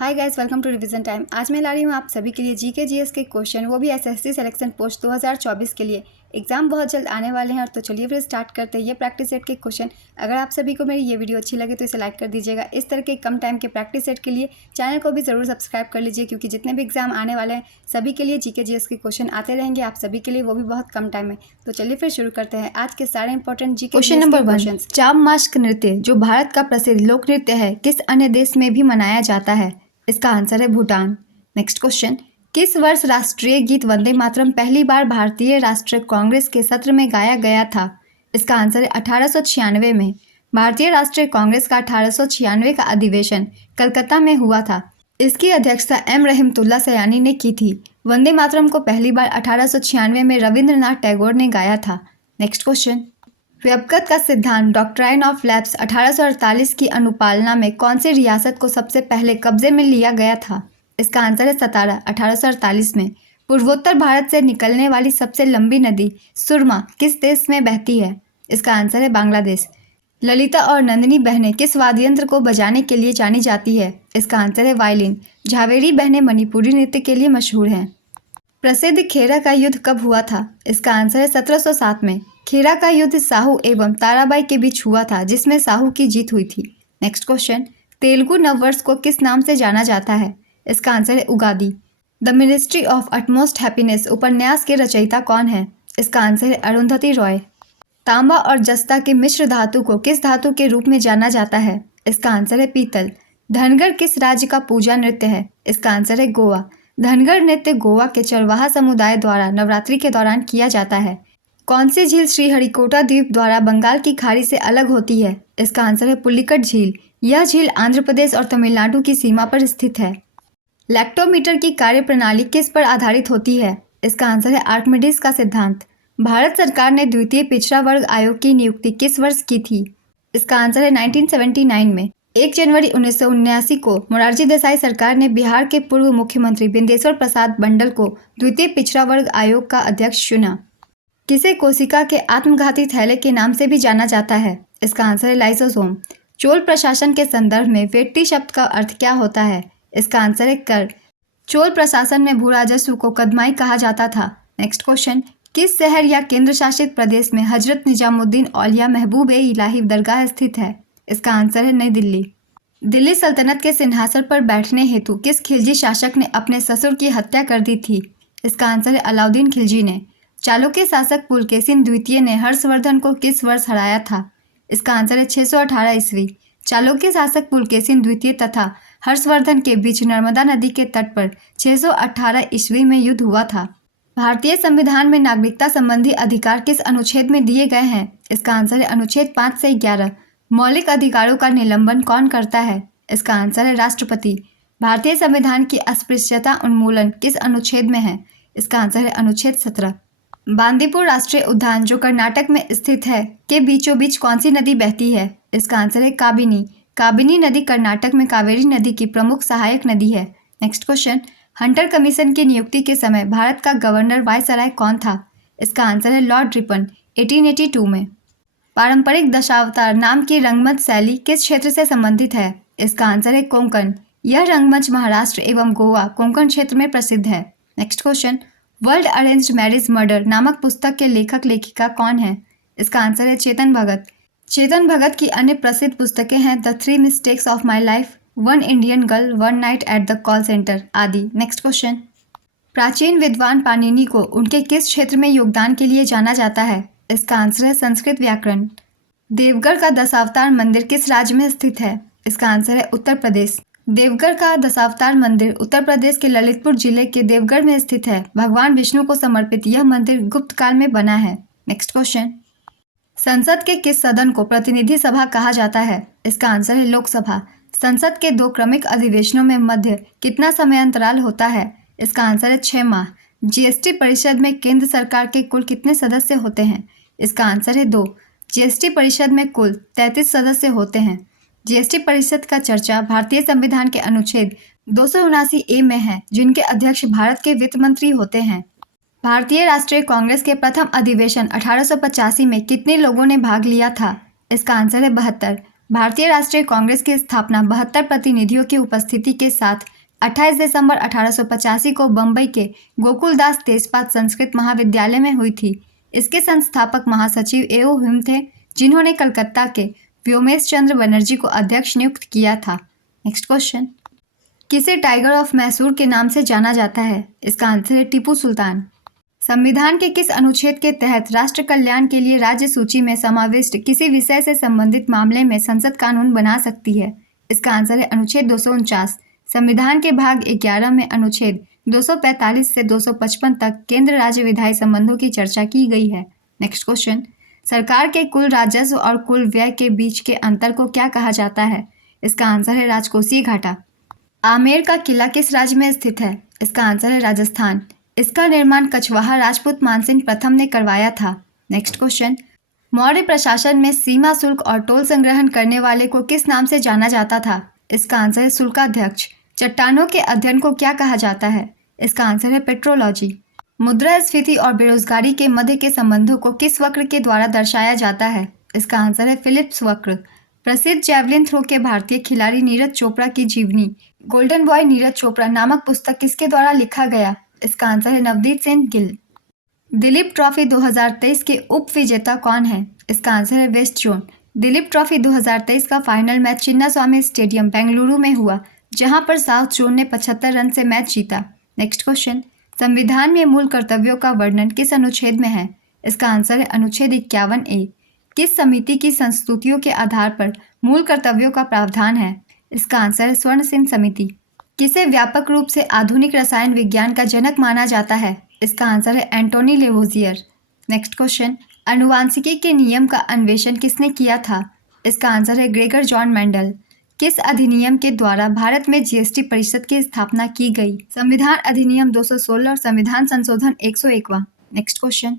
Hi guys, welcome to revision time. आज मैं ला रही हूँ आप सभी के लिए जीके जीएस के क्वेश्चन, वो भी एसएससी सिलेक्शन पोस्ट 2024 के लिए। एग्जाम बहुत जल्द आने वाले हैं और तो चलिए फिर स्टार्ट करते हैं ये प्रैक्टिस सेट के क्वेश्चन। अगर आप सभी को मेरी ये वीडियो अच्छी लगे तो इसे लाइक कर दीजिएगा। इस तरह के कम टाइम के प्रैक्टिस सेट के लिए चैनल को भी ज़रूर सब्सक्राइब कर लीजिए, क्योंकि जितने भी एग्जाम आने वाले हैं सभी के लिए जीके जीएस के क्वेश्चन आते रहेंगे आप सभी के लिए, वो भी बहुत कम टाइम में। तो चलिए फिर शुरू करते हैं आज के सारे इंपॉर्टेंट जीके क्वेश्चन नंबर 1, चाम मास्क नृत्य जो भारत का प्रसिद्ध लोक नृत्य है किस अन्य देश में भी मनाया जाता है? इसका आंसर है भूटान। नेक्स्ट क्वेश्चन, किस वर्ष राष्ट्रीय गीत वंदे मातरम पहली बार भारतीय राष्ट्रीय कांग्रेस के सत्र में गाया गया था? इसका आंसर है 1896 में। भारतीय राष्ट्रीय कांग्रेस का 1896 का अधिवेशन कलकत्ता में हुआ था। इसकी अध्यक्षता एम रहमतुल्लाह सयानी ने की थी। वंदे मातरम को पहली बार 1896 में रविंद्रनाथ टैगोर ने गाया था। नेक्स्ट क्वेश्चन, व्यपगत का सिद्धांत डॉक्ट्राइन ऑफ लैप्स 1848 की अनुपालना में कौन सी रियासत को सबसे पहले कब्जे में लिया गया था? इसका आंसर है सतारा, 1848 में। पूर्वोत्तर भारत से निकलने वाली सबसे लंबी नदी सुरमा किस देश में बहती है? इसका आंसर है बांग्लादेश। ललिता और नंदिनी बहनें किस वाद्य यंत्र को बजाने के लिए जानी जाती है? इसका आंसर है वायलिन। झावेरी बहनें मणिपुरी नृत्य के लिए मशहूर हैं। प्रसिद्ध खेरा का युद्ध कब हुआ था? इसका आंसर है 1707 में। खेरा का युद्ध साहू एवं ताराबाई के बीच हुआ था, जिसमें साहू की जीत हुई थी। नेक्स्ट क्वेश्चन, तेलुगु नववर्ष को किस नाम से जाना जाता है? इसका आंसर है Ugadi. The ministry of utmost happiness उपन्यास के रचयिता कौन है? इसका आंसर है अरुंधति रॉय। तांबा और जस्ता के मिश्र धातु को किस धातु के रूप में जाना जाता है? इसका आंसर है पीतल। धनगर किस राज्य का पूजा नृत्य है? इसका आंसर है गोवा। धनगर नृत्य गोवा के चरवाहा समुदाय द्वारा नवरात्रि के दौरान किया जाता है। कौन सी झील श्रीहरिकोटा द्वीप द्वारा बंगाल की खाड़ी से अलग होती है? इसका आंसर है पुलिकट झील। यह झील आंध्र प्रदेश और तमिलनाडु की सीमा पर स्थित है। लैक्टोमीटर की कार्यप्रणाली किस पर आधारित होती है? इसका आंसर है आर्किमिडीज का सिद्धांत। भारत सरकार ने द्वितीय पिछड़ा वर्ग आयोग की नियुक्ति किस वर्ष की थी? इसका आंसर है 1979 में। 1 जनवरी 1979 को मोरारजी देसाई सरकार ने बिहार के पूर्व मुख्यमंत्री बिंदेश्वर प्रसाद मंडल को द्वितीय पिछड़ा वर्ग आयोग का अध्यक्ष चुना। किसे कोशिका के आत्मघाती थैले के नाम से भी जाना जाता है? इसका आंसर है लाइसोसोम। चोल प्रशासन के संदर्भ में वेट्टी शब्द का अर्थ क्या होता है? इसका आंसर है कर। चोल प्रशासन में भू राजस्व को कदमाई कहा जाता था। नेक्स्ट क्वेश्चन, किस शहर या केंद्र शासित प्रदेश में हजरत निजामुद्दीन औलिया महबूब ए इलाही दरगाह स्थित है? इसका आंसर है नई दिल्ली। दिल्ली सल्तनत के सिंहासन पर बैठने हेतु किस खिलजी शासक ने अपने ससुर की हत्या कर दी थी? इसका आंसर है अलाउद्दीन खिलजी ने। चालुक्य शासक पुलकेशिन द्वितीय ने हर्षवर्धन को किस वर्ष हराया था? इसका आंसर है 618 ईस्वी। चालुक्य शासक पुलकेशिन द्वितीय तथा हर्षवर्धन के बीच नर्मदा नदी के तट पर 618 ईस्वी में युद्ध हुआ था। भारतीय संविधान में नागरिकता संबंधी अधिकार किस अनुच्छेद में दिए गए हैं? इसका आंसर है अनुच्छेद 5 से 11। मौलिक अधिकारों का निलंबन कौन करता है? इसका आंसर है राष्ट्रपति। भारतीय संविधान की अस्पृश्यता उन्मूलन किस अनुच्छेद में है? इसका आंसर है अनुच्छेद 17। बांदीपुर राष्ट्रीय उद्यान जो कर्नाटक में स्थित है के बीचों बीच कौन सी नदी बहती है? इसका आंसर है काबिनी। काबिनी नदी कर्नाटक में कावेरी नदी की प्रमुख सहायक नदी है। नेक्स्ट क्वेश्चन, हंटर कमीशन की नियुक्ति के समय भारत का गवर्नर वायसराय कौन था? इसका आंसर है लॉर्ड रिपन, 1882 में। पारंपरिक दशावतार नाम की रंगमंच शैली किस क्षेत्र से संबंधित है? इसका आंसर है कोंकण। यह रंगमंच महाराष्ट्र एवं गोवा कोंकण क्षेत्र में प्रसिद्ध है। Next question, world arranged marriage murder नामक पुस्तक के लेखक लेखिका कौन है? इसका आंसर है चेतन भगत। चेतन भगत की अन्य प्रसिद्ध पुस्तकें हैं the 3 mistakes of my life, one Indian girl, one night at the call centre आदि। नेक्स्ट क्वेश्चन, प्राचीन विद्वान पाणिनि को उनके किस क्षेत्र में योगदान के लिए जाना जाता है? इसका आंसर है संस्कृत व्याकरण। देवगढ़ का दशावतार मंदिर किस राज्य में स्थित है? इसका आंसर है उत्तर प्रदेश। देवगढ़ का दशावतार मंदिर उत्तर प्रदेश के ललितपुर जिले के देवगढ़ में स्थित है। भगवान विष्णु को समर्पित यह मंदिर गुप्त काल में बना है। नेक्स्ट क्वेश्चन, संसद के किस सदन को प्रतिनिधि सभा कहा जाता है? इसका आंसर है लोकसभा। संसद के 2 क्रमिक अधिवेशनों में मध्य कितना समय अंतराल होता है? इसका आंसर है 6 माह। जीएसटी परिषद में केंद्र सरकार के कुल कितने सदस्य होते हैं? इसका आंसर है 2। जीएसटी परिषद में कुल 33 सदस्य होते हैं। जीएसटी परिषद का चर्चा भारतीय संविधान के अनुच्छेद 279A में है, जिनके अध्यक्ष भारत के वित्त मंत्री होते हैं। भारतीय राष्ट्रीय कांग्रेस के प्रथम अधिवेशन 1885 में कितने लोगों ने भाग लिया था? इसका आंसर है 72। भारतीय राष्ट्रीय कांग्रेस की स्थापना 72 प्रतिनिधियों की उपस्थिति के साथ 28 दिसंबर 1885 को बम्बई के गोकुलदास तेजपात संस्कृत महाविद्यालय में हुई थी। इसके संस्थापक महासचिव ए.ओ. हुम थे, जिन्होंने कलकत्ता के व्योमेश चंद्र बनर्जी को अध्यक्ष नियुक्त किया था। नेक्स्ट क्वेश्चन, किसे टाइगर ऑफ मैसूर के नाम से जाना जाता है? इसका आंसर है टीपू सुल्तान। संविधान के किस अनुच्छेद के तहत राष्ट्र कल्याण के लिए राज्य सूची में समाविष्ट किसी विषय से संबंधित मामले में संसद कानून बना सकती है? इसका आंसर है अनुच्छेद 249। संविधान के भाग 11 में अनुच्छेद 245 से 255 तक केंद्र राज्य विधायी संबंधों की चर्चा की गई है। नेक्स्ट क्वेश्चन, सरकार के कुल राजस्व और कुल व्यय के बीच के अंतर को क्या कहा जाता है? इसका आंसर है राजकोषीय घाटा। आमेर का किला किस राज्य में स्थित है? इसका आंसर है राजस्थान। इसका निर्माण कछवाहा राजपूत मानसिंह प्रथम ने करवाया था। नेक्स्ट क्वेश्चन, मौर्य प्रशासन में सीमा शुल्क और टोल संग्रहण करने वाले को किस नाम से जाना जाता था? इसका आंसर है शुल्काध्यक्ष। चट्टानों के अध्ययन को क्या कहा जाता है? इसका आंसर है पेट्रोलॉजी। मुद्रास्फीति और बेरोजगारी के मध्य के संबंधों को किस वक्र के द्वारा दर्शाया जाता है? इसका आंसर है फिलिप्स वक्र। प्रसिद्ध जैवलिन थ्रो के भारतीय खिलाड़ी नीरज चोपड़ा की जीवनी गोल्डन बॉय नीरज चोपड़ा नामक पुस्तक किसके द्वारा लिखा गया? इसका आंसर है नवदीप सिंह गिल। दिलीप ट्रॉफी 2023 के उप विजेता कौन है? इसका आंसर है वेस्ट जोन। दिलीप ट्रॉफी 2023 का final match Chinnaswamy stadium Bengaluru में हुआ, जहां पर साउथ जोन ने 75 रन से मैच जीता। नेक्स्ट क्वेश्चन, संविधान में मूल कर्तव्यों का वर्णन किस अनुच्छेद में है? इसका आंसर है अनुच्छेद 51A। किस समिति की संस्तुतियों के आधार पर मूल कर्तव्यों का प्रावधान है? इसका आंसर है स्वर्ण सिंह समिति। किसे व्यापक रूप से आधुनिक रसायन विज्ञान का जनक माना जाता है? इसका आंसर है एंटोनी लेवोजियर। नेक्स्ट क्वेश्चन, आनुवांशिकी के नियम का अन्वेषण किसने किया था? इसका आंसर है ग्रेगर जॉन मेंडल। किस अधिनियम के द्वारा भारत में जीएसटी परिषद की स्थापना की गई? संविधान अधिनियम 216 और संविधान संशोधन 101वां। नेक्स्ट क्वेश्चन,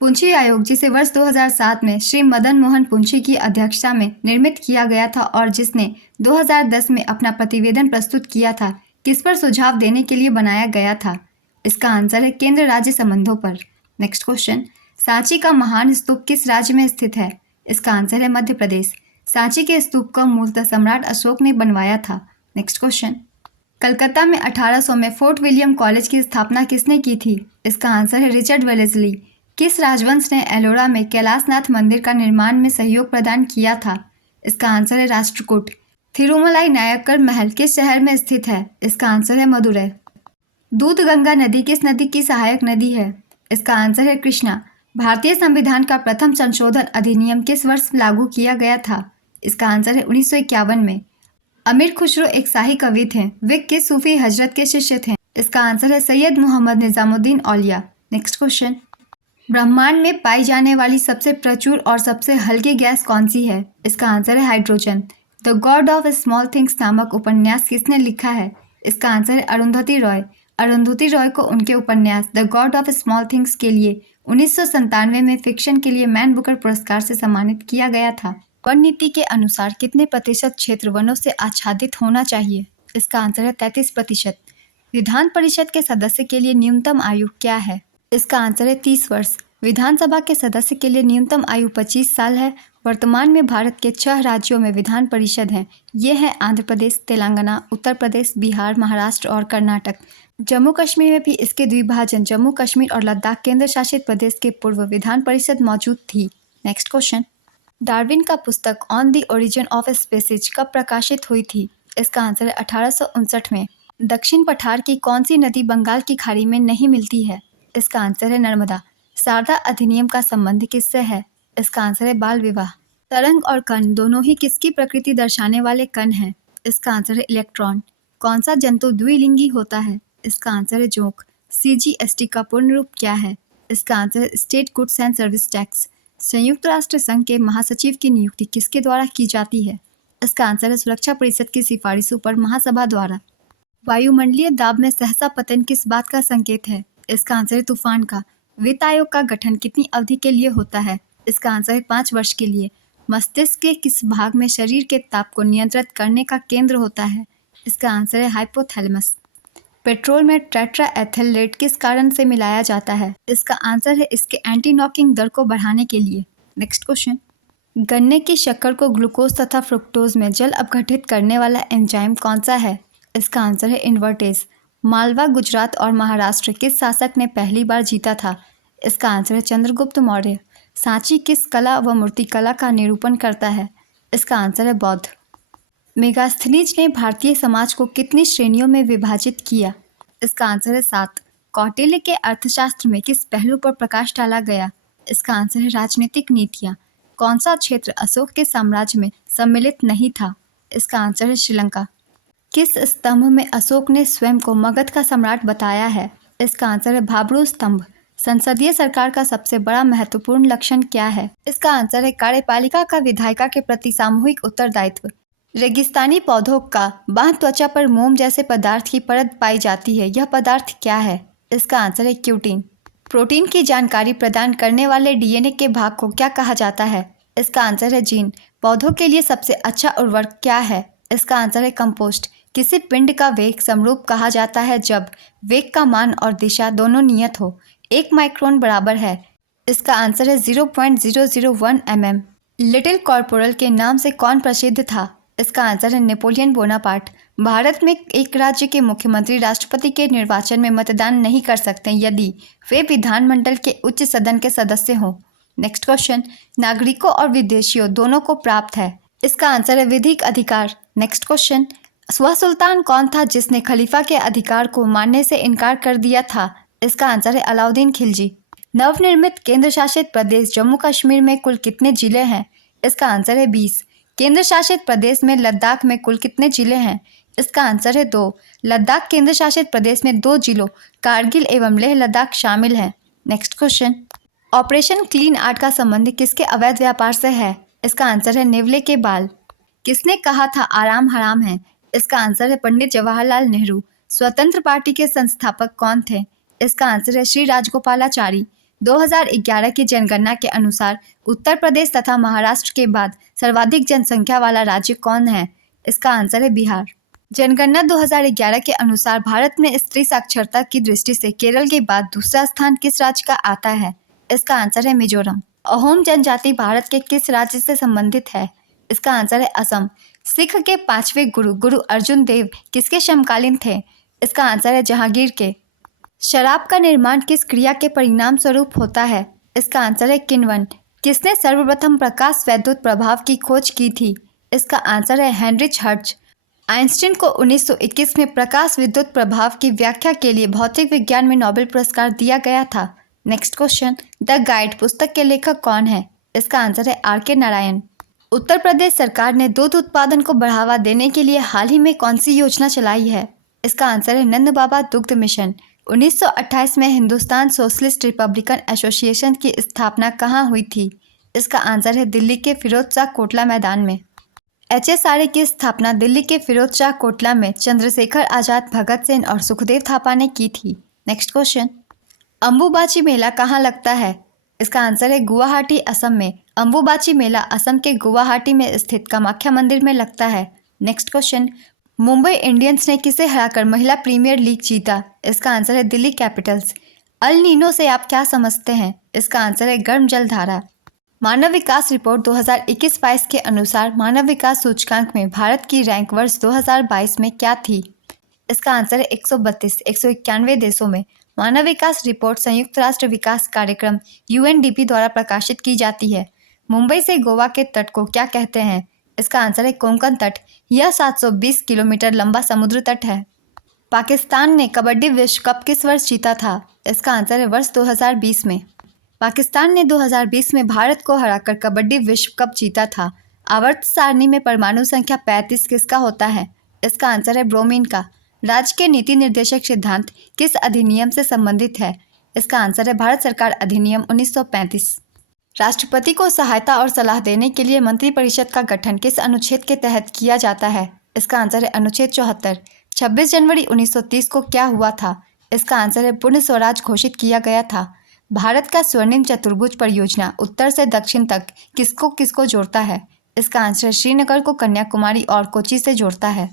पुंछी आयोग, जिसे वर्ष 2007 में श्री मदन मोहन पुंछी की अध्यक्षता में निर्मित किया गया था और जिसने 2010 में अपना प्रतिवेदन प्रस्तुत किया था, किस पर सुझाव देने के लिए बनाया गया था? इसका आंसर है केंद्र राज्य संबंधों पर। नेक्स्ट क्वेश्चन, सांची का महान स्तूप किस राज्य में स्थित है? इसका आंसर है मध्य प्रदेश। सांची के स्तूप को मूलतः सम्राट अशोक ने बनवाया था। नेक्स्ट क्वेश्चन, कलकत्ता में 1800 में फोर्ट विलियम कॉलेज की स्थापना किसने की थी? इसका आंसर है रिचर्ड वेलेस्ली। किस राजवंश ने एलोरा में कैलाशनाथ मंदिर का निर्माण में सहयोग प्रदान किया था? इसका आंसर है राष्ट्रकूट। थिरुमलाई नायक्कर महल किस शहर में स्थित है? इसका आंसर है मदुरै। दूधगंगा नदी किस नदी की सहायक नदी है? इसका आंसर है कृष्णा। भारतीय संविधान का प्रथम संशोधन अधिनियम किस वर्ष लागू किया गया था? इसका आंसर है 1951 में। अमीर खुसरो एक शाही कवि थे, वे किस सूफी हजरत के शिष्य थे? इसका आंसर है सैयद मोहम्मद निजामुद्दीन औलिया। नेक्स्ट क्वेश्चन, ब्रह्मांड में पाई जाने वाली सबसे प्रचुर और सबसे हल्की गैस कौन सी है? इसका आंसर है hydrogen. The God of small things नामक उपन्यास किसने लिखा है? इसका आंसर है अरुंधति रॉय। अरुंधति रॉय को उनके उपन्यास the God of small things के लिए 1997 में फिक्शन के लिए मैन बुकर पुरस्कार से सम्मानित किया गया था। वन नीति के अनुसार कितने प्रतिशत क्षेत्र वनों से आच्छादित होना चाहिए? इसका आंसर है 33%। विधान परिषद के सदस्य के लिए न्यूनतम आयु क्या है? इसका आंसर है 30 वर्ष। विधानसभा के सदस्य के लिए न्यूनतम आयु 25 साल है। वर्तमान में भारत के 6 राज्यों में विधान परिषद हैं। ये हैं आंध्र प्रदेश, तेलंगाना, उत्तर प्रदेश, बिहार, महाराष्ट्र और कर्नाटक। जम्मू कश्मीर में भी इसके द्विभाजन जम्मू कश्मीर और लद्दाख केंद्र शासित प्रदेश के पूर्व विधान परिषद मौजूद थी। नेक्स्ट क्वेश्चन, डार्विन का पुस्तक on the origin of species कब प्रकाशित हुई थी? इसका आंसर है 1859 में। दक्षिण पठार की कौन सी नदी बंगाल की खाड़ी में नहीं मिलती है? इसका आंसर है नर्मदा। शारदा अधिनियम का संबंध किससे है? इसका आंसर है बाल विवाह। तरंग और कण दोनों ही किसकी प्रकृति दर्शाने वाले कण हैं? इसका आंसर है इलेक्ट्रॉन। कौन सा जंतु द्विलिंगी होता है? इसका आंसर है जोंक। CGST का पूर्ण रूप क्या है? इसका आंसर है state goods and service tax. संयुक्त राष्ट्र संघ के महासचिव की नियुक्ति किसके द्वारा की जाती है? इसका आंसर है सुरक्षा परिषद की सिफारिशों पर महासभा द्वारा। वायुमंडलीय दाब में सहसा पतन किस बात का संकेत है? इसका आंसर है तूफान का। वित्त आयोग का गठन कितनी अवधि के लिए होता है? इसका आंसर है 5 वर्ष के लिए। मस्तिष्क के किस भाग में शरीर के ताप को नियंत्रित करने का केंद्र होता है? इसका आंसर है हाइपोथैलेमस। पेट्रोल में टेट्रा एथिलेट किस कारण से मिलाया जाता है? इसका आंसर है इसके एंटी नॉकिंग दर को बढ़ाने के लिए। नेक्स्ट क्वेश्चन, गन्ने की शक्कर को ग्लूकोज तथा फ्रुक्टोज में जल अपघटित करने वाला एंजाइम कौन सा है? इसका आंसर है इन्वर्टेज। मालवा, गुजरात और महाराष्ट्र किस शासक ने पहली बार जीता था? इसका आंसर है चंद्रगुप्त मौर्य। सांची किस कला व मूर्तिकला का निरूपण करता है? इसका आंसर है बौद्ध। मेगास्थनीज ने भारतीय समाज को कितनी श्रेणियों में विभाजित किया? इसका आंसर है 7। कौटिल्य के अर्थशास्त्र में किस पहलू पर प्रकाश डाला गया? इसका आंसर है राजनीतिक नीतियाँ। कौन सा क्षेत्र अशोक के साम्राज्य में सम्मिलित नहीं था? इसका आंसर है श्रीलंका। किस स्तंभ में अशोक ने स्वयं को मगध का सम्राट बताया है? इसका आंसर है भाब्रू स्तंभ। संसदीय सरकार का सबसे बड़ा महत्वपूर्ण लक्षण क्या है? इसका आंसर है कार्यपालिका का विधायिका के प्रति सामूहिक उत्तरदायित्व। रेगिस्तानी पौधों का बाह्य त्वचा पर मोम जैसे पदार्थ की परत पाई जाती है, यह पदार्थ क्या है? इसका आंसर है क्यूटीन। प्रोटीन की जानकारी प्रदान करने वाले डीएनए के भाग को क्या कहा जाता है? इसका आंसर है जीन। पौधों के लिए सबसे अच्छा उर्वरक क्या है? इसका आंसर है कंपोस्ट। किसी पिंड का वेग समरूप कहा जाता है जब वेग का मान और दिशा दोनों नियत हो। 1 माइक्रोन बराबर है। इसका आंसर है 0.001 mm। लिटिल कॉर्पोरल के नाम से कौन प्रसिद्ध था? इसका आंसर है नेपोलियन बोनापार्ट। भारत में एक राज्य के मुख्यमंत्री राष्ट्रपति के निर्वाचन में मतदान नहीं कर सकते यदि वे विधानमंडल के उच्च सदन के सदस्य हों। नेक्स्ट क्वेश्चन, नागरिकों और विदेशियों दोनों को प्राप्त है। इसका आंसर है विधिक अधिकार। नेक्स्ट क्वेश्चन, वह सुल्तान कौन था जिसने खलीफा के अधिकार को मानने से इनकार कर दिया था? इसका आंसर है अलाउद्दीन खिलजी। नवनिर्मित केंद्र शासित प्रदेश जम्मू कश्मीर में कुल कितने जिले हैं? इसका आंसर है 20। केंद्र शासित प्रदेश में लद्दाख में कुल कितने जिले हैं? इसका आंसर है 2। लद्दाख केंद्र शासित प्रदेश में 2 जिलों कारगिल एवं लेह लद्दाख शामिल हैं। Next question, operation clean art का संबंध किसके अवैध व्यापार से है? इसका आंसर है नेवले के बाल। किसने कहा था आराम हराम है? इसका आंसर है पंडित जवाहरलाल नेहरू। स्वतंत्र पार्टी के संस्थापक कौन थे? इसका आंसर है श्री राजगोपालाचारी। 2011 की जनगणना के अनुसार उत्तर प्रदेश तथा महाराष्ट्र के बाद सर्वाधिक जनसंख्या वाला राज्य कौन है? इसका आंसर है बिहार। जनगणना 2011 के अनुसार भारत में स्त्री साक्षरता की दृष्टि से केरल के बाद दूसरा स्थान किस राज्य का आता है? इसका आंसर है मिजोरम। अहोम जनजाति भारत के किस राज्य से संबंधित है? इसका आंसर है असम। सिख के 5वें गुरु गुरु अर्जुन देव किसके समकालीन थे? इसका आंसर है जहांगीर के। शराब का निर्माण किस क्रिया के परिणाम स्वरूप होता है? इसका आंसर है किण्वन। किसने सर्वप्रथम प्रकाश वैद्युत प्रभाव की खोज की थी? इसका आंसर है हेनरिच हर्ट्ज। आइंस्टीन को 1921 में प्रकाश विद्युत प्रभाव की व्याख्या के लिए भौतिक विज्ञान में नोबेल पुरस्कार दिया गया था। नेक्स्ट क्वेश्चन, द गाइड पुस्तक के लेखक कौन है? इसका आंसर है आर के नारायण। उत्तर प्रदेश सरकार ने दूध उत्पादन को बढ़ावा देने के लिए हाल ही में कौन सी योजना चलाई है? इसका आंसर है नंद बाबा दुग्ध मिशन। 1928 में हिंदुस्तान सोशलिस्ट रिपब्लिकन एसोसिएशन की स्थापना कहाँ हुई थी? इसका आंसर है दिल्ली के फिरोज शाह कोटला मैदान में। HSRA की स्थापना दिल्ली के फिरोज शाह कोटला में चंद्रशेखर आजाद, भगत सिंह और सुखदेव थापा ने की थी। नेक्स्ट क्वेश्चन, अंबुबाची मेला कहाँ लगता है? इसका आंसर है गुवाहाटी, असम में। अंबुबाची मेला असम के गुवाहाटी में स्थित कामाख्या मंदिर में लगता है। नेक्स्ट क्वेश्चन, मुंबई इंडियंस ने किसे हराकर महिला प्रीमियर लीग जीता? इसका आंसर है दिल्ली कैपिटल्स। अल नीनो से आप क्या समझते हैं? इसका आंसर है गर्म जलधारा। मानव विकास रिपोर्ट 2021-22 के अनुसार मानव विकास सूचकांक में भारत की रैंक वर्ष 2022 में क्या थी? इसका आंसर है 132। 191 देशों में मानव विकास रिपोर्ट संयुक्त राष्ट्र विकास कार्यक्रम UNDP द्वारा प्रकाशित की जाती है। मुंबई से गोवा के तट को क्या कहते हैं? इसका आंसर है कोंकण तट। यह 720 किलोमीटर लंबा समुद्र तट है। पाकिस्तान ने कबड्डी विश्व कप किस वर्ष जीता था? इसका आंसर है वर्ष 2020 में। पाकिस्तान ने 2020 में भारत को हराकर कबड्डी विश्व कप जीता था। आवर्त सारणी में परमाणु संख्या 35 किसका होता है? इसका आंसर है ब्रोमीन का। राज्य के नीति निर्देशक सिद्धांत किस अधिनियम से संबंधित है? इसका आंसर है भारत सरकार अधिनियम 1935। राष्ट्रपति को सहायता और सलाह देने के लिए मंत्रिपरिषद का गठन किस अनुच्छेद के तहत किया जाता है? इसका आंसर है अनुच्छेद 74। 26 जनवरी 1930 को क्या हुआ था? इसका आंसर है पूर्ण स्वराज घोषित किया गया था। भारत का स्वर्णिम चतुर्भुज परियोजना उत्तर से दक्षिण तक किसको किसको जोड़ता है? इसका आंसर श्रीनगर को कन्याकुमारी और कोची से जोड़ता है।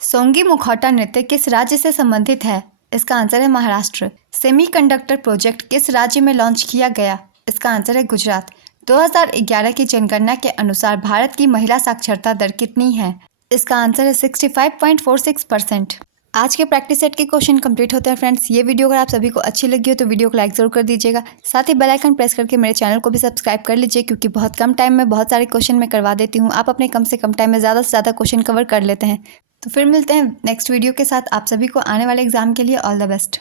सोंगी मुखौटा नृत्य किस राज्य से संबंधित है? इसका आंसर है महाराष्ट्र। सेमीकंडक्टर प्रोजेक्ट किस राज्य में लॉन्च किया गया? इसका आंसर है गुजरात। 2011 की जनगणना के अनुसार भारत की महिला साक्षरता दर कितनी है? इसका आंसर है 65.46%। आज के प्रैक्टिस सेट के क्वेश्चन कंप्लीट होते हैं फ्रेंड्स। ये वीडियो अगर आप सभी को अच्छी लगी हो तो वीडियो को लाइक जरूर कर दीजिएगा। साथ ही बेल आइकन प्रेस करके मेरे चैनल को भी सब्सक्राइब कर लीजिए, क्योंकि बहुत कम टाइम में बहुत सारे क्वेश्चन मैं करवा देती हूँ। आप अपने कम से कम टाइम में ज़्यादा से ज़्यादा क्वेश्चन कवर कर लेते हैं। तो फिर मिलते हैं नेक्स्ट वीडियो के साथ। आप सभी को आने वाले एग्जाम के लिए ऑल द बेस्ट।